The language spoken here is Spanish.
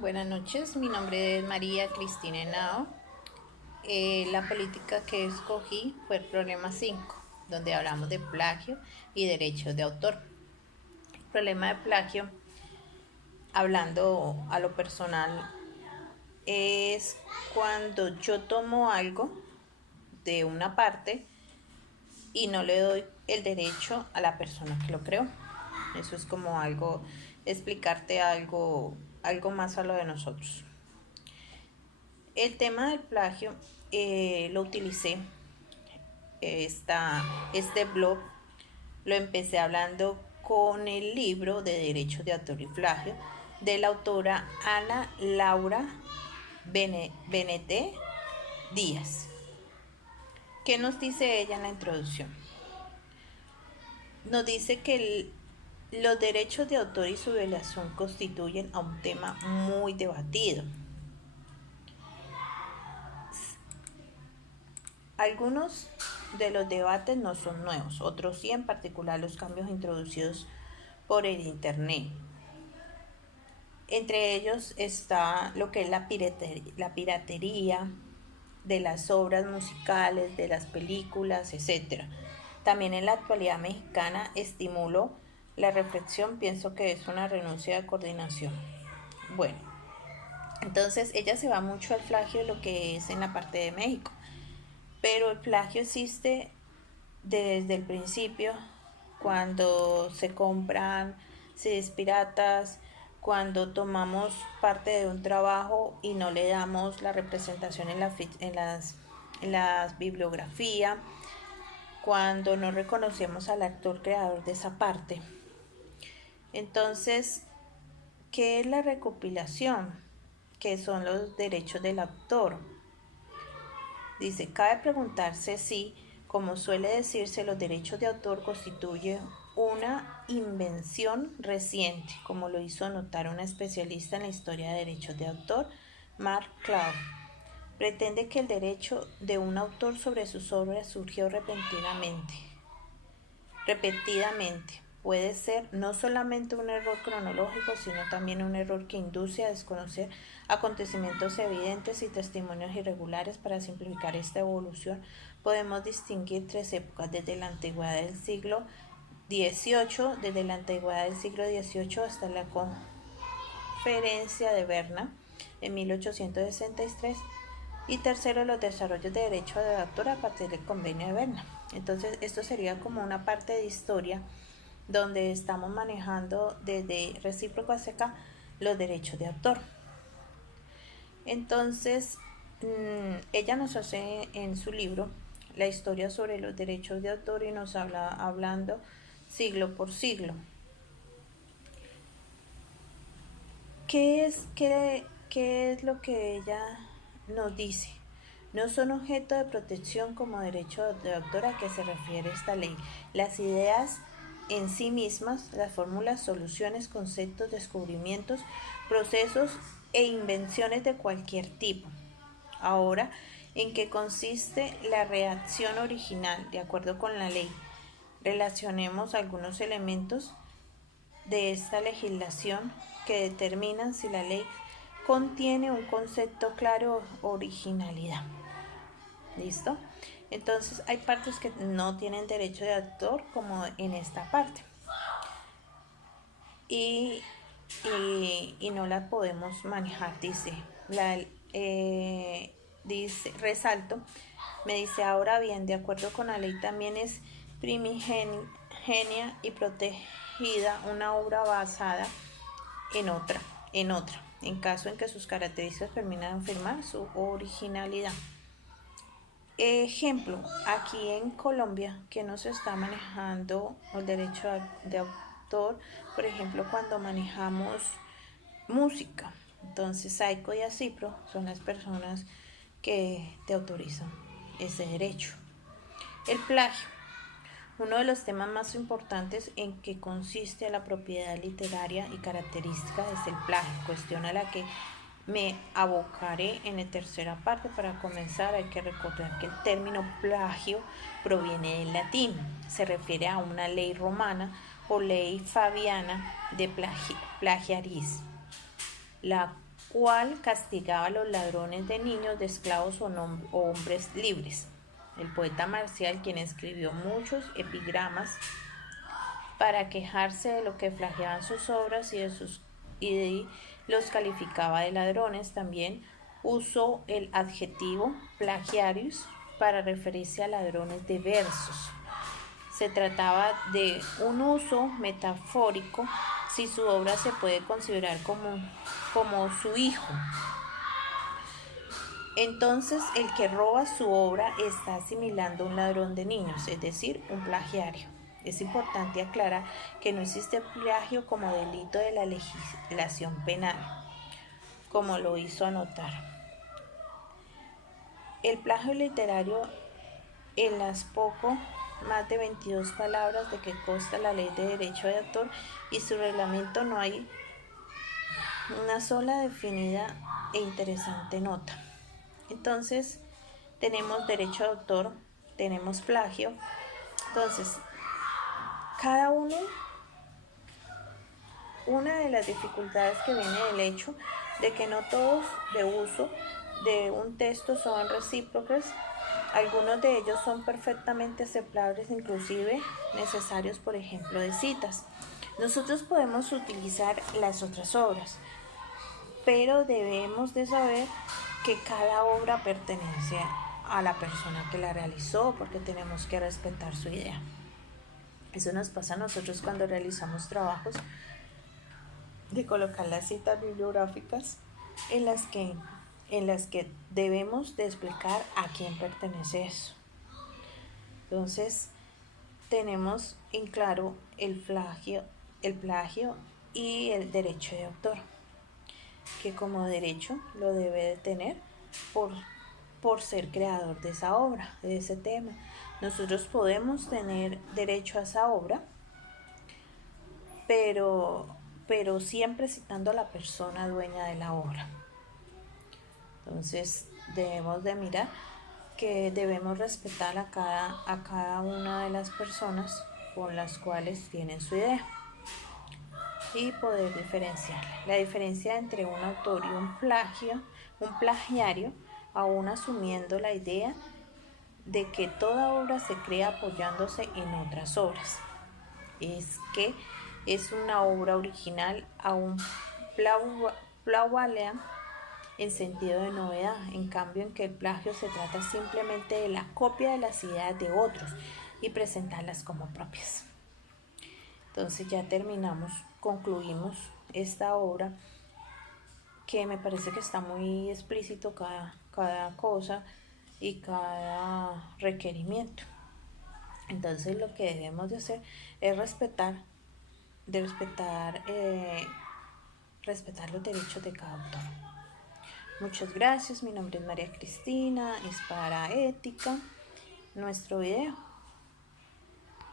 Buenas noches, mi nombre es María Cristina Henao. La política que escogí fue el problema 5, donde hablamos de plagio y derechos de autor. El problema de plagio, hablando a lo personal, es cuando yo tomo algo de una parte y no le doy el derecho a la persona que lo creó. Eso es como algo, explicarte algo más a lo de nosotros. El tema del plagio lo utilicé, este blog lo empecé hablando con el libro de Derechos de Autor y Plagio de la autora Ana Laura Benete Díaz. ¿Qué nos dice ella en la introducción? Nos dice que los derechos de autor y su violación constituyen a un tema muy debatido. Algunos de los debates no son nuevos, otros sí, en particular los cambios introducidos por el Internet. Entre ellos está lo que es la piratería de las obras musicales, de las películas, etc. También en la actualidad mexicana estimulo la reflexión, pienso que es una renuncia de coordinación. Bueno, entonces ella se va mucho al plagio de lo que es en la parte de México. Pero el plagio existe desde el principio, cuando se compran CDs piratas, cuando tomamos parte de un trabajo y no le damos la representación en las bibliografía, cuando no reconocemos al actor creador de esa parte. Entonces, ¿qué es la recopilación? ¿Qué son los derechos del autor? Dice, cabe preguntarse si, como suele decirse, los derechos de autor constituyen una invención reciente, como lo hizo notar una especialista en la historia de derechos de autor, Mark Cloud. Pretende que el derecho de un autor sobre sus obras surgió repetidamente. Puede ser no solamente un error cronológico, sino también un error que induce a desconocer acontecimientos evidentes y testimonios irregulares. Para simplificar esta evolución, podemos distinguir tres épocas: desde la antigüedad del siglo XVIII, hasta la Conferencia de Berna en 1863, y tercero, los desarrollos de derecho de autor a partir del Convenio de Berna. Entonces, esto sería como una parte de historia donde estamos manejando desde recíproco hacia acá los derechos de autor. Entonces, ella nos hace en su libro la historia sobre los derechos de autor y nos habla hablando siglo por siglo. ¿Qué es lo que ella nos dice? No son objeto de protección como derecho de autor a que se refiere esta ley. Las ideas en sí mismas, las fórmulas, soluciones, conceptos, descubrimientos, procesos e invenciones de cualquier tipo. Ahora, ¿en qué consiste la reacción original de acuerdo con la ley? Relacionemos algunos elementos de esta legislación que determinan si la ley contiene un concepto claro o originalidad. ¿Listo? Entonces hay partes que no tienen derecho de autor, como en esta parte, y no la podemos manejar. Resalto, me dice, ahora bien, de acuerdo con la ley también es primigenia y protegida una obra basada en caso en que sus características permitan afirmar su originalidad. Ejemplo, aquí en Colombia, que no se está manejando el derecho de autor, por ejemplo, cuando manejamos música. Entonces, Saico y Acipro son las personas que te autorizan ese derecho. El plagio, uno de los temas más importantes en que consiste la propiedad literaria y característica es el plagio, cuestión a la que me abocaré en la tercera parte. Para comenzar, hay que recordar que el término plagio proviene del latín. Se refiere a una ley romana o ley fabiana de plagiaris, la cual castigaba a los ladrones de niños, de esclavos o hombres libres. El poeta Marcial, quien escribió muchos epigramas para quejarse de lo que flageaban sus obras y los calificaba de ladrones, también usó el adjetivo plagiarius para referirse a ladrones de versos. Se trataba de un uso metafórico si su obra se puede considerar como su hijo. Entonces el que roba su obra está asimilando a un ladrón de niños, es decir, un plagiario. Es importante aclarar que no existe plagio como delito de la legislación penal, como lo hizo anotar. El plagio literario, en las poco más de 22 palabras de que consta la ley de derecho de autor y su reglamento, no hay una sola definida e interesante nota. Entonces, tenemos derecho de autor, tenemos plagio. Entonces, cada una de las dificultades que viene del hecho de que no todos de uso de un texto son recíprocos, algunos de ellos son perfectamente aceptables, inclusive necesarios, por ejemplo, de citas. Nosotros podemos utilizar las otras obras, pero debemos de saber que cada obra pertenece a la persona que la realizó, porque tenemos que respetar su idea. Eso nos pasa a nosotros cuando realizamos trabajos de colocar las citas bibliográficas en las que debemos de explicar a quién pertenece eso. Entonces, tenemos en claro el plagio y el derecho de autor, que como derecho lo debe de tener por ser creador de esa obra, de ese tema. Nosotros podemos tener derecho a esa obra, pero siempre citando a la persona dueña de la obra. Entonces debemos de mirar que debemos respetar a cada una de las personas con las cuales tienen su idea y poder diferenciarla. La diferencia entre un autor y un plagiario, aún asumiendo la idea de que toda obra se crea apoyándose en otras obras, es que es una obra original aún plausible en sentido de novedad, en cambio en que el plagio se trata simplemente de la copia de las ideas de otros y presentarlas como propias. Entonces ya concluimos esta obra, que me parece que está muy explícito cada cosa y cada requerimiento. Entonces lo que debemos de hacer es respetar los derechos de cada autor. Muchas gracias, mi nombre es María Cristina, es para Ética, nuestro video.